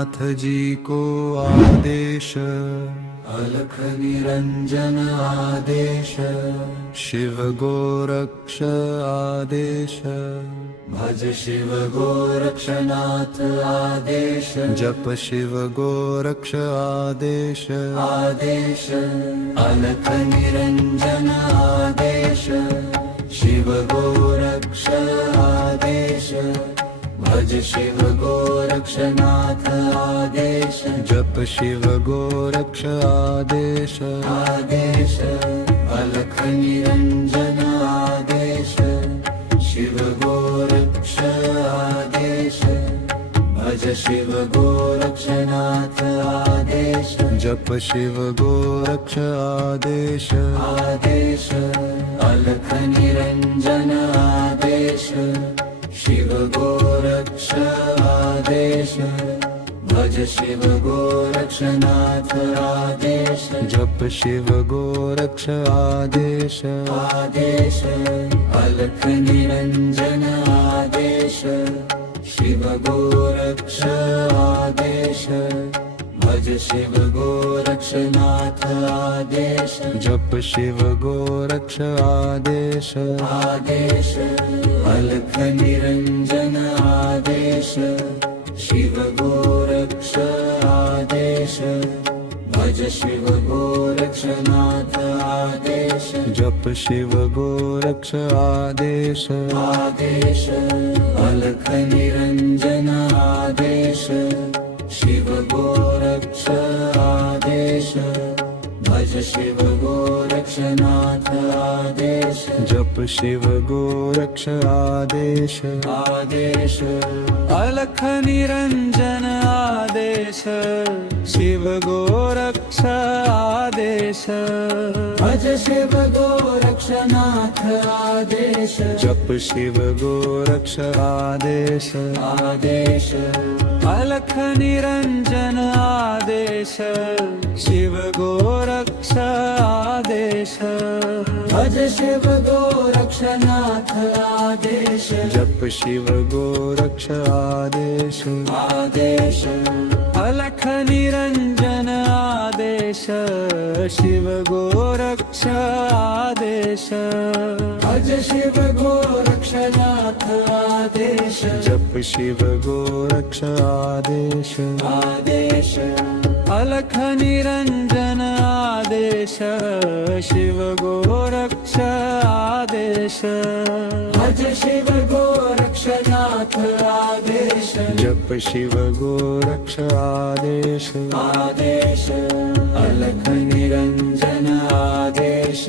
गोरक्षनाथ जी को आदेश, अलख निरंजन आदेश, शिव गोरक्ष आदेश, भज शिव गोरक्षनाथ आदेश, जप शिव गोरक्ष आदेश, आदेश, अलख निरंजन आदेश, शिव गोरक्ष आदेश, भज शिव गोरक्षनाथ आदेश, जप शिव गोरक्ष आदेश, आदेश, अलख निरंजन आदेश, शिव गोरक्ष आदेश, भज शिव गोरक्षनाथ आदेश, जप शिव गोरक्ष आदेश, आदेश, अलख निरंजन आदेश, शिव गोरक्ष आदेश, भज शिव गोरक्षनाथ आदेश, जप शिव गोरक्ष आदेश, आदेश, अलख निरंजन आदेश, शिव गोरक्ष आदेश, भज शिव गोरक्षनाथ आदेश, जप शिव गोरक्ष आदेश, आदेश, अलख निरंजन आदेश, शिव गोरक्ष आदेश, भज शिव गोरक्षनाथ आदेश, जप शिव गोरक्ष आदेश, आदेश, अलख निरंजन आदेश, शिव गोरक्ष आदेश, भज शिव गोरक्षनाथ आदेश, जप शिव गोरक्ष आदेश, आदेश, अलख निरंजन आदेश, शिव गोरक्ष आदेश, भज शिव गोरक्षनाथ आदेश, जप शिव गोरक्ष आदेश, आदेश, अलख निरंजन आदेश, शिव गोरक्ष आदेश, भज शिव गोरक्षनाथ आदेश, जप शिव गोरक्ष आदेश, आदेश, अलख निरंजन आदेश, शिव गोरक्ष आदेश, भज शिव गोरक्षनाथ आदेश, जप शिव गोरक्ष आदेश, आदेश, अलख निरंजन आदेश, शिव गोरक्ष आदेश, भज शिव गोरक्षनाथ आदेश, जप शिव गोरक्ष आदेश, आदेश, अलख निरंजन आदेश,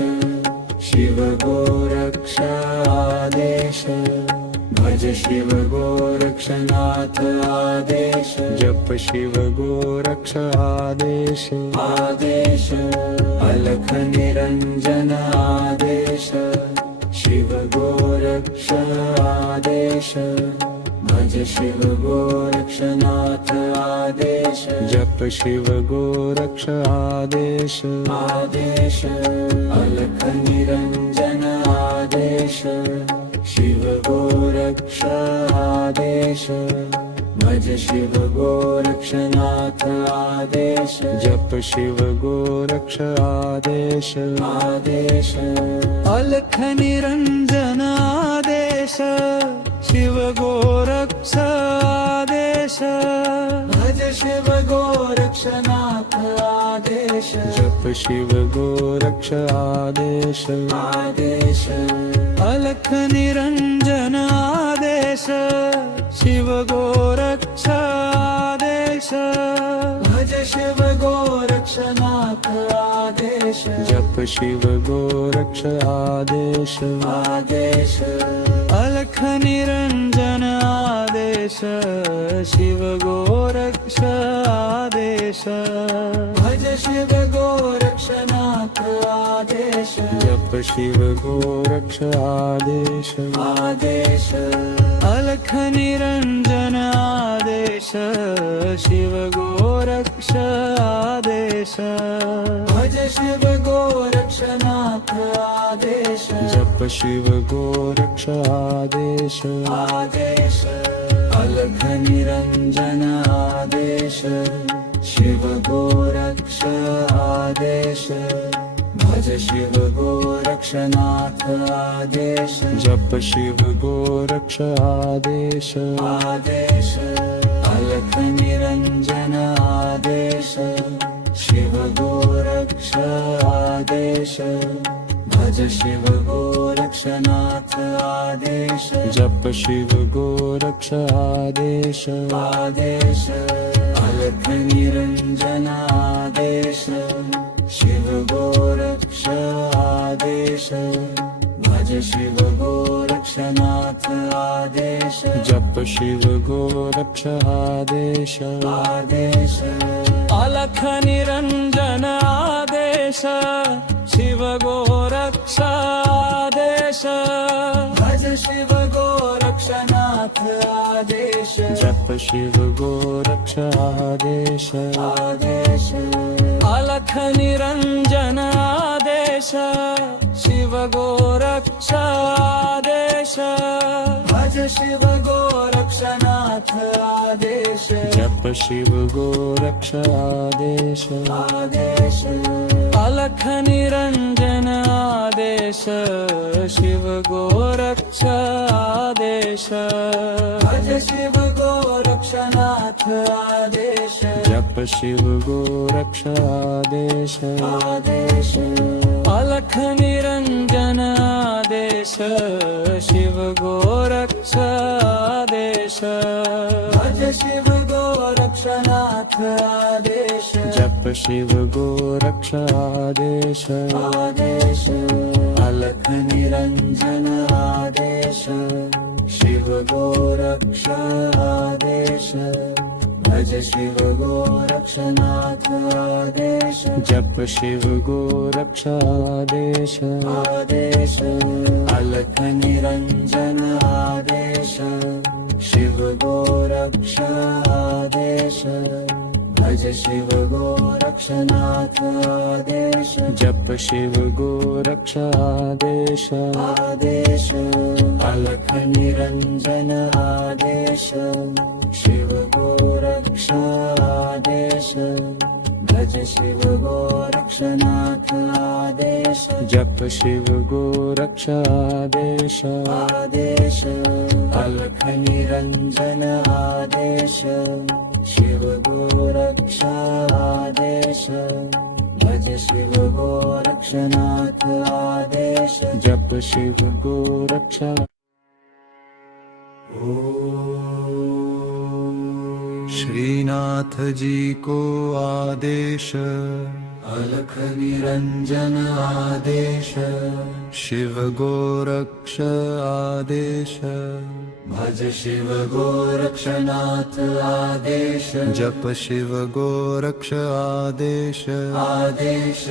शिव गोरक्ष आदेश, भज शिव गोरक्षनाथ आदेश, जप शिव गोरक्ष आदेश, आदेश, अलख निरंजन आदेश, शिव गोरक्ष आदेश, भज शिव गोरक्षनाथ आदेश, जप शिव गोरक्ष आदेश, आदेश, अलख निरंजन आदेश, शिव गोरक्ष आदेश, भज शिव गोरक्षनाथ आदेश, जप शिव गोरक्ष आदेश, आदेश, अलख निरंजन आदेश, शिव गोरक्ष आदेश, भज शिव गोरक्षनाथ आदेश, जप शिव गोरक्ष आदेश, आदेश, अलख निरंजन आदेश, शिव गोरक्ष आदेश, भज शिव गोरक्षनाथ आदेश, जप शिव गोरक्ष आदेश, आदेश, अलख निरंजन आदेश, शिव गोरक्ष आदेश, भज शिव गोरक्षनाथ आदेश, जप शिव गोरक्ष आदेश, आदेश, अलख निरंजन आदेश, शिव गोरक्ष आदेश, भज शिव गोरक्षनाथ आदेश, जप शिव गोरक्ष आदेश, आदेश, अलख निरंजन आदेश शिव गोरक्ष आदेश भज शिव गोरक्षनाथ आदेश जप शिव गोरक्ष आदेश आदेश अलख निरंजन आदेश शिव गोरक्ष आदेश भज शिव गोरक्षनाथ आदेश जप शिव गोरक्ष आदेश आदेश अलख निरंजन आदेश शिव गोरक्ष आदेश भज शिव गोरक्षनाथ आदेश जप शिव गोरक्ष आदेश आदेश अलख निरंजन आदेश शिव गोरक्ष आदेश भज शिव गोरक्षनाथ आदेश जप शिव गोरक्ष आदेश आदेश अलख निरंजन आदेश शिव गोरक्ष आदेश भज शिव गोरक्षनाथ आदेश जप शिव गोरक्ष आदेश आदेश अलख निरंजन आदेश शिव गोरक्ष आदेश भज शिव गोरक्षनाथ आदेश जप शिव गोरक्ष आदेश आदेश अलख निरंजन आदेश शिव गोरक्ष आदेश भज शिव गोरक्षनाथ आदेश जप शिव गोरक्ष आदेश आदेश अलख निरंजन आदेश शिव गोरक्ष आदेश भज शिव गोरक्षनाथ आदेश जप शिव गोरक्ष आदेश आदेश अलख निरंजन आदेश शिव गोरक्ष आदेश भज शिव गोरक्षनाथ आदेश जप शिव गोरक्ष आदेश आदेश अलख निरंजन आदेश शिव गोरक्ष आदेश भज शिव गोरक्षनाथ आदेश जप शिव गोरक्ष आदेश आदेश अलख निरंजन आदेश शिव गोरक्ष आदेश भज शिव गोरक्षनाथ आदेश जप शिव गोरक्ष श्रीनाथ जी को आदेश अलख निरंजन आदेश शिव गोरक्ष आदेश भज शिव गोरक्षनाथ आदेश जप शिव गोरक्ष आदेश आदेश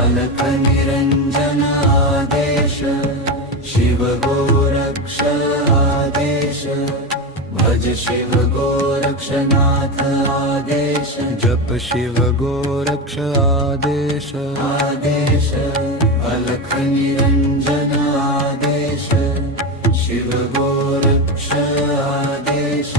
अलख निरंजन आदेश शिव गोरक्ष आदेश भज शिव गोरक्षनाथ आदेश जप शिव गोरक्ष आदेश आदेश अलख निरंजन आदेश शिव गोरक्ष आदेश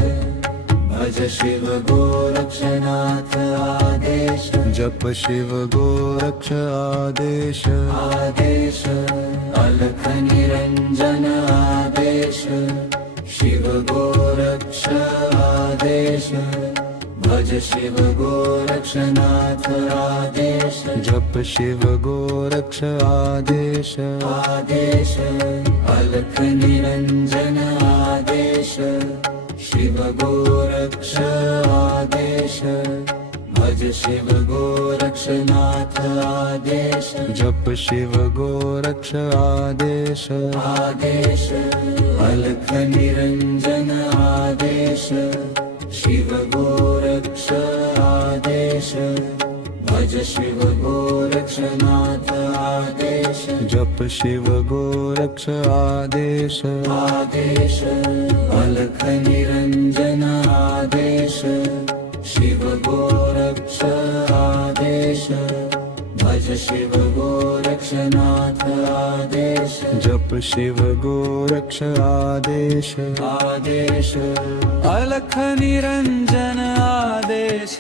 भज शिव गोरक्षनाथ आदेश जप शिव गोरक्ष आदेश आदेश अलख निरंजन आदेश शिव गोरक्ष आदेश भज शिव गोरक्षनाथ आदेश जप शिव गोरक्ष आदेश आदेश अलख निरंजन आदेश शिव गोरक्ष आदेश भज शिव गोरक्षनाथ आदेश जप शिव गोरक्ष आदेश आदेश अलख निरंजन आदेश शिव गोरक्ष आदेश भज शिव गोरक्षनाथ आदेश जप शिव गोरक्ष आदेश आदेश अलख निरंजन आदेश शिव गोरक्ष आदेश भज भज शिव गोरक्षनाथ आदेश जप शिव गोरक्ष आदेश आदेश अलख निरंजन आदेश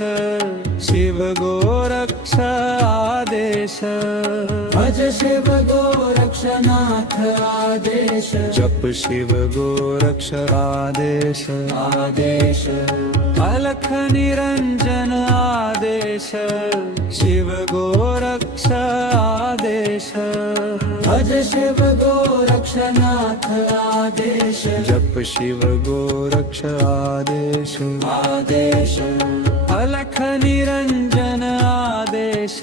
शिव गोरक्ष आदेश भज शिव गोरक्षनाथ आदेश जप शिव गोरक्ष आदेश आदेश अलख निरंजन आदेश शिव गोरक्ष आदेश भज शिव गोरक्षनाथ आदेश जप शिव गोरक्ष आदेश आदेश अलख निरंजन आदेश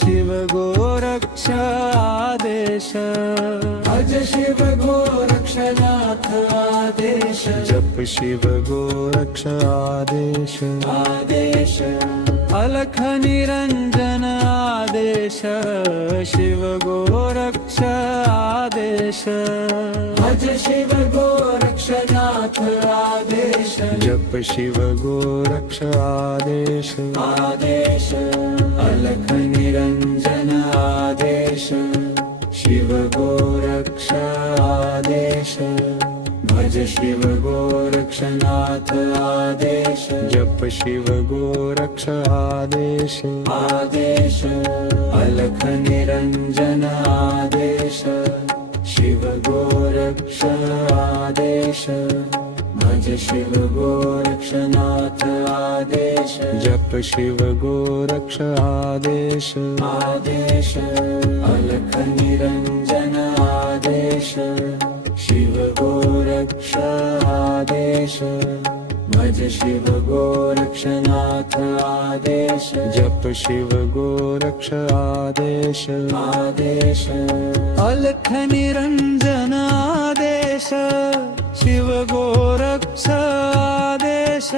शिव गोरक्ष आदेश भज शिव गोरक्षनाथ आदेश जप शिव गोरक्ष आदेश आदेश अलख निरंजन आदेश शिव गोरक्ष आदेश भज शिव गोरक्षनाथ आदेश जप शिव गोरक्ष आदेश आदेश अलख निरंजन आदेश शिव गोरक्ष आदेश भज शिव गोरक्षनाथ आदेश जप शिव गोरक्ष आदेश आदेश अलख निरंजन आदेश शिव गोरक्ष आदेश भज शिव गोरक्षनाथ आदेश जप शिव गोरक्ष आदेश आदेश अलख निरंजन आदेश शिव गोरक्ष आदेश भज शिव गोरक्षनाथ आदेश जप शिव गोरक्ष आदेश आदेश अलख निरंजन आदेश शिव गोरक्ष आदेश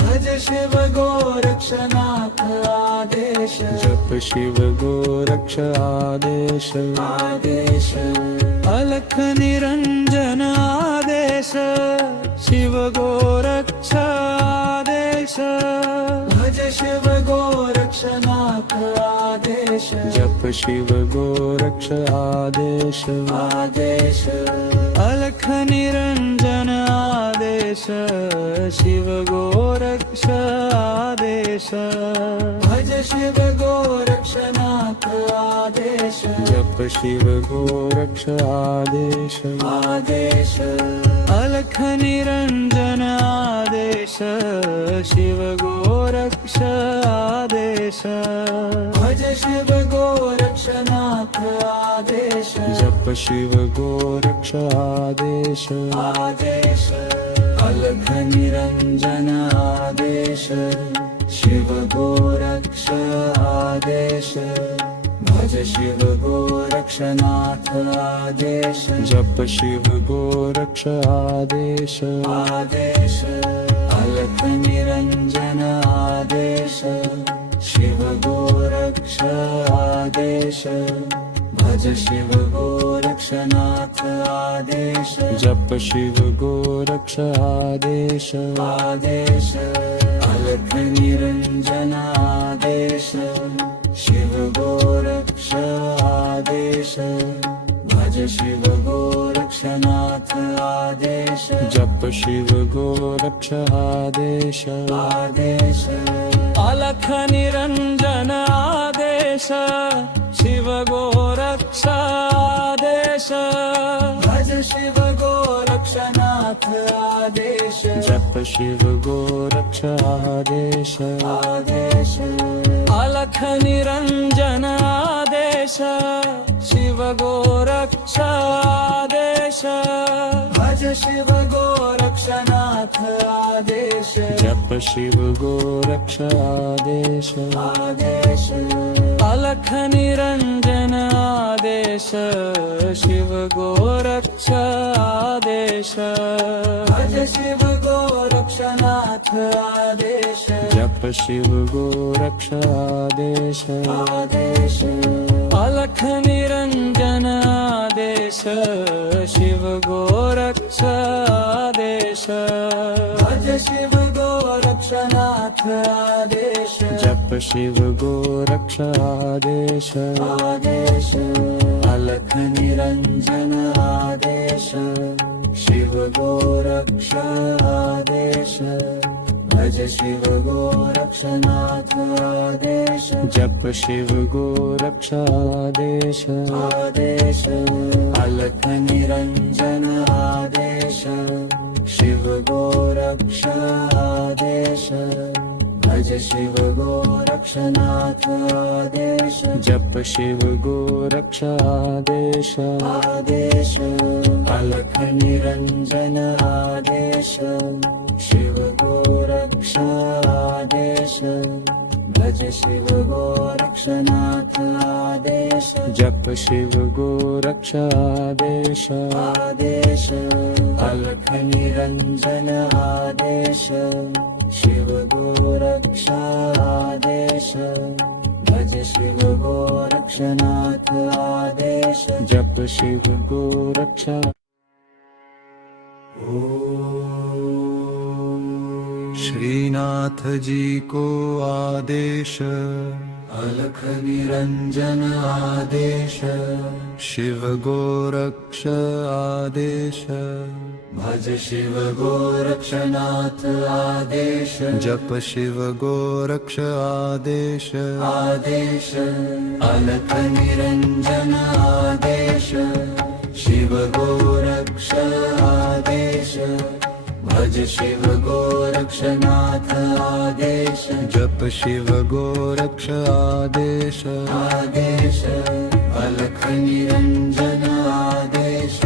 भज शिव गोरक्षनाथ आदेश जप शिव गोरक्ष आदेश आदेश अलख निरंजन आदेश शिव गोरक्ष आदेश भज शिव गोरक्षनाथ आदेश जप शिव गोरक्ष आदेश आदेश अलख निरंजन आदेश शिव गोरक्ष आदेश भज शिव गोरक्षनाथ आदेश जप शिव गोरक्ष आदेश आदेश अलख निरंजन आदेश शिव गोरक्ष आदेश भज शिव गोरक्षनाथ आदेश जप शिव गोरक्ष आदेश आदेश अलख निरंजन आदेश शिव गोरक्ष आदेश भज शिव गोरक्षनाथ आदेश जप शिव गोरक्ष आदेश आदेश अलख निरंजन आदेश शिव गोरक्ष आदेश भज शिव गोरक्षनाथ आदेश जप शिव गोरक्ष आदेश आदेश अलख निरंजन आदेश शिव गोरक्ष आदेश भज शिव गोरक्षनाथ आदेश जप शिव गोरक्ष आदेश आदेश अलख निरंजन आदेश शिव गोरक्ष आदेश भज शिव गोरक्षनाथ आदेश जप शिव गोरक्ष आदेश आदेश अलख निरंजन आदेश शिव गोरक्ष आदेश भज शिव गोरक्षनाथ आदेश जप शिव गोरक्ष आदेश आदेश अलख निरंजन आदेश शिव गोरक्ष आदेश भज शिव गोरक्षनाथ आदेश जप शिव गोरक्ष आदेश आदेश अलख निरंजन आदेश शिव गोरक्ष आदेश भज शिव गोरक्षनाथ आदेश जप जप शिव गोरक्ष आदेश आदेश अलख निरंजन आदेश शिव गोरक्ष आदेश भज शिव गोरक्षनाथ आदेश जप शिव गोरक्ष आदेश आदेश अलख निरंजन आदेश शिव गोरक्ष आदेश भज शिव गोरक्षनाथ आदेश जप शिव गोरक्ष आदेश आदेश अलख निरंजन आदेश शिव गोरक्ष आदेश भज शिव गोरक्षनाथ आदेश जप शिव गोरक्ष आदेश आदेश अलख निरंजन आदेश शिव गोरक्ष आदेश भज शिव गोरक्षनाथ आदेश जप शिव गोरक्ष श्रीनाथ जी को आदेश अलख निरंजन आदेश शिव गोरक्ष आदेश भज शिव गोरक्षनाथ आदेश जप शिव गोरक्ष आदेश आदेश अलख निरंजन आदेश शिव गोरक्ष आदेश भज शिव गोरक्षनाथ आदेश जप शिव गोरक्ष आदेश आदेश अलख निरंजन आदेश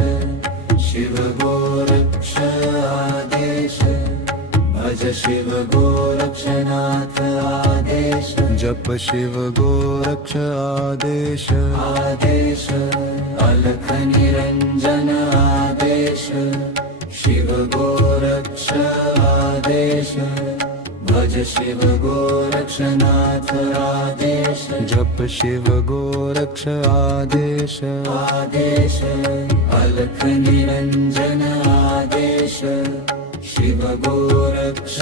शिव गोरक्ष आदेश भज शिव गोरक्षनाथ आदेश जप शिव गोरक्ष आदेश आदेश अलख निरंजन आदेश शिव गोरक्ष आदेश भज शिव गोरक्षनाथ आदेश जप शिव गोरक्ष आदेश आदेश अलख निरंजन आदेश शिव गोरक्ष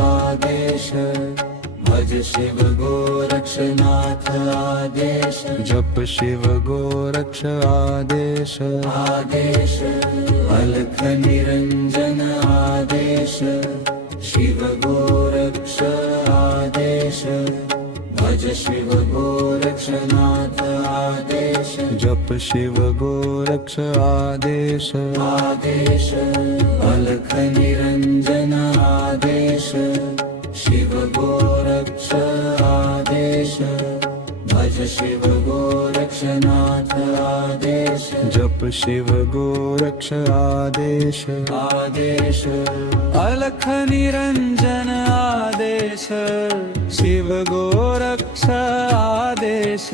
आदेश भज शिव गोरक्षनाथ आदेश जप शिव गोरक्ष आदेश आदेश अलख निरंजन आदेश शिव गोरक्ष आदेश भज शिव गोरक्षनाथ आदेश जप शिव गोरक्ष आदेश आदेश अलख निरंजन आदेश शिव गोरक्ष आदेश भज शिव गोरक्षनाथ आदेश जप शिव गोरक्ष आदेश आदेश अलख निरंजन आदेश शिव गोरक्ष आदेश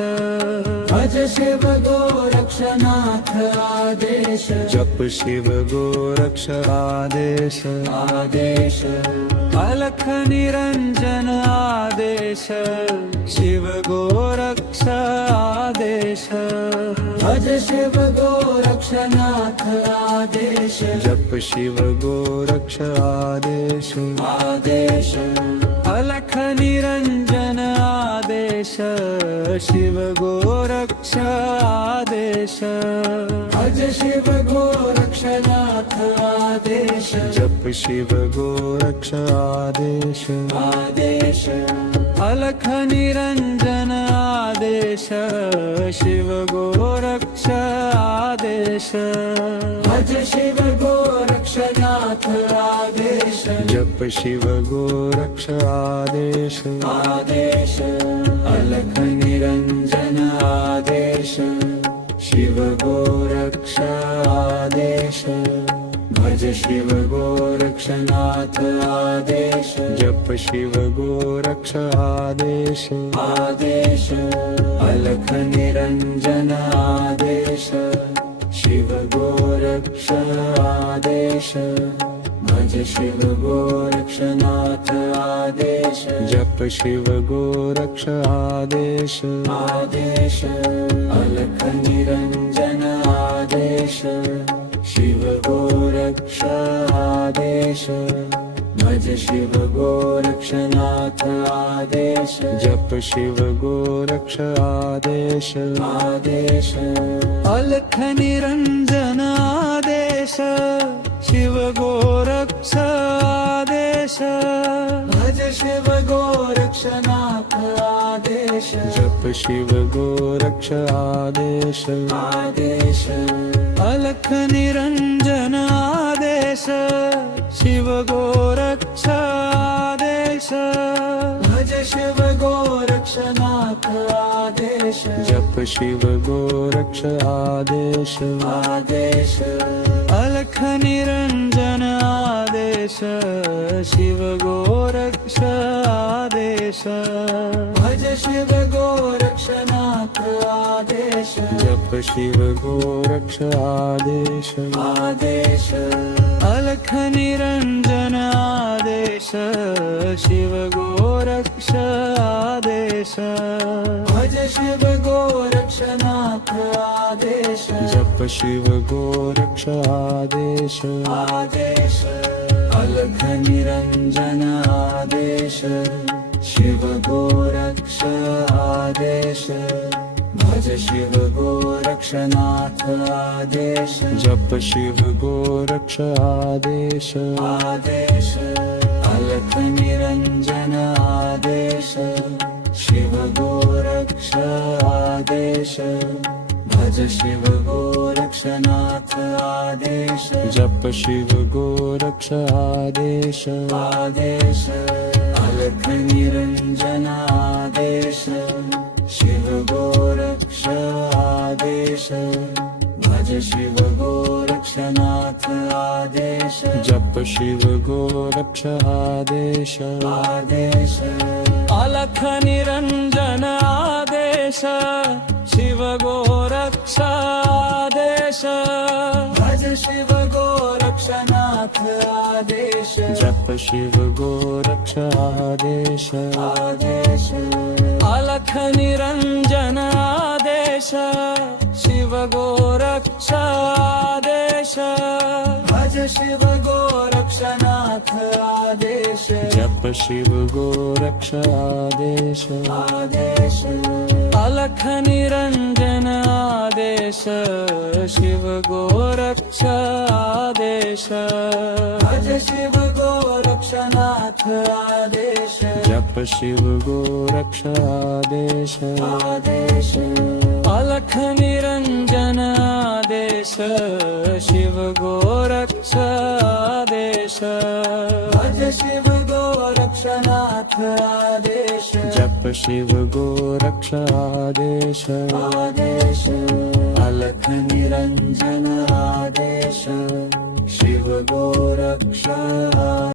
भज शिव गोरक्षनाथ आदेश जप शिव गोरक्ष आदेश आदेश अलख निरंजन आदेश शिव गोरक्ष आदेश भज शिव गोरक्षनाथ आदेश जप शिव गोरक्ष आदेश आदेश अलख निरंजन आदेश शिव गोरक्ष आदेश भज शिव गोरक्षनाथ आदेश जप शिव गोरक्ष आदेश आदेश अलख निरंजन आदेश शिव गोरक्ष आदेश भज शिव गोरक्षनाथ आदेश जप शिव गोरक्ष आदेश आदेश अलख निरंजन आदेश शिव गोरक्ष आदेश भज शिव गोरक्षनाथ आदेश जप शिव गोरक्ष आदेश आदेश अलख निरंजन आदेश शिव गोरक्ष आदेश भज शिव गोरक्षनाथ आदेश जप शिव गोरक्ष आदेश आदेश अलख निरंजन आदेश शिव गोरक्ष आदेश भज शिव गोरक्षनाथ आदेश जप शिव गोरक्ष आदेश आदेश अलख निरंजन आदेश शिव गोरक्ष आदेश भज शिव गोरक्षनाथ आदेश जप शिव गोरक्ष आदेश आदेश अलख निरंजन आदेश शिव गोरक्ष आदेश भज शिव गोरक्षनाथ आदेश जप शिव गोरक्ष आदेश आदेश अलख निरंजन आदेश शिव गोरक्ष आदेश भज शिव गोरक्षनाथ आदेश जप शिव गोरक्ष आदेश आदेश अलख निरंजन आदेश शिव गोरक्ष आदेश भज शिव गोरक्षनाथ आदेश जप शिव गोरक्ष आदेश आदेश अलख निरंजन आदेश शिव गोरक्ष आदेश भज शिव गोरक्षनाथ आदेश जप शिव गोरक्ष आदेश आदेश अलख निरंजन आदेश शिव गोरक्ष आदेश भज शिव गोरक्षनाथ आदेश जप शिव गोरक्ष आदेश आदेश अलख निरंजन आदेश शिव गोरक्ष आदेश भज शिव गोरक्षनाथ आदेश जप शिव गोरक्ष आदेश आदेश अलख निरंजन आदेश शिव गोरक्ष आदेश भज शिव गोरक्षनाथ आदेश जप शिव गोरक्ष आदेश आदेश अलख निरंजन आदेश शिव गोरक्ष आदेश भज शिव गोरक्षनाथ आदेश जप शिव गोरक्ष आदेश आदेश अलख निरंजन आदेश शिव गोरक्ष आदेश भज शिव गोरक्षनाथ आदेश जप शिव गोरक्ष आदेश आदेश अलख निरंजन आदेश शिव गोरक्ष आदेश भज शिव गोरक्षनाथ आदेश जप शिव गोरक्ष आदेश आदेश अलख निरंजन आदेश शिव गोरक्ष